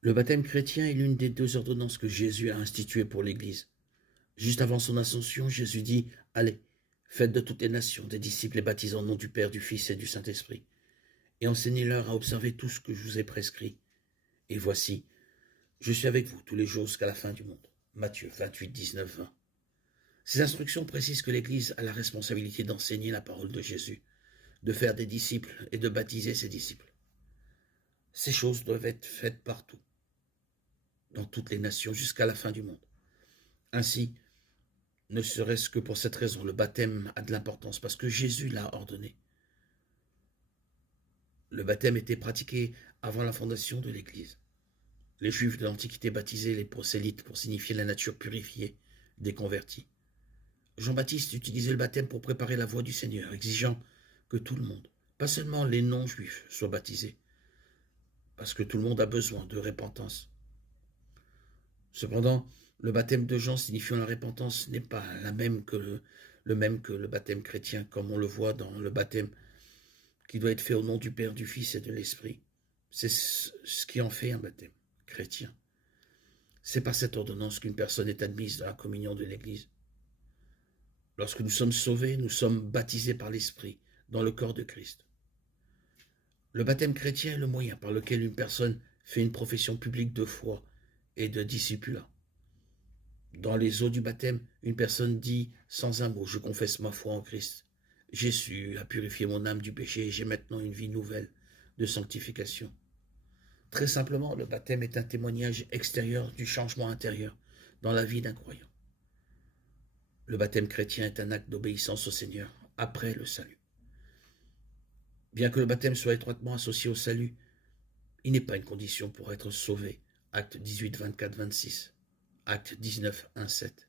Le baptême chrétien est l'une des deux ordonnances que Jésus a instituées pour l'Église. Juste avant son ascension, Jésus dit « Allez, faites de toutes les nations des disciples et baptisez en nom du Père, du Fils et du Saint-Esprit, et enseignez-leur à observer tout ce que je vous ai prescrit. Et voici, je suis avec vous tous les jours jusqu'à la fin du monde. » Matthieu 28, 19, 20. Ces instructions précisent que l'Église a la responsabilité d'enseigner la parole de Jésus, de faire des disciples et de baptiser ses disciples. Ces choses doivent être faites partout, dans toutes les nations, jusqu'à la fin du monde. Ainsi, ne serait-ce que pour cette raison, le baptême a de l'importance, parce que Jésus l'a ordonné. Le baptême était pratiqué avant la fondation de l'Église. Les Juifs de l'Antiquité baptisaient les prosélytes pour signifier la nature purifiée des convertis. Jean-Baptiste utilisait le baptême pour préparer la voie du Seigneur, exigeant que tout le monde, pas seulement les non-juifs, soient baptisés, parce que tout le monde a besoin de repentance. Cependant, le baptême de Jean signifiant la repentance n'est pas le même que le baptême chrétien, comme on le voit dans le baptême qui doit être fait au nom du Père, du Fils et de l'Esprit. C'est ce qui en fait un baptême chrétien. C'est par cette ordonnance qu'une personne est admise dans la communion de l'Église. Lorsque nous sommes sauvés, nous sommes baptisés par l'Esprit dans le corps de Christ. Le baptême chrétien est le moyen par lequel une personne fait une profession publique de foi et de discipulat. Dans les eaux du baptême, une personne dit sans un mot « Je confesse ma foi en Christ. Jésus a purifié mon âme du péché et j'ai maintenant une vie nouvelle de sanctification. » Très simplement, le baptême est un témoignage extérieur du changement intérieur dans la vie d'un croyant. Le baptême chrétien est un acte d'obéissance au Seigneur après le salut. Bien que le baptême soit étroitement associé au salut, il n'est pas une condition pour être sauvé. Acte 18, 24, 26. Acte 19, 1, 7.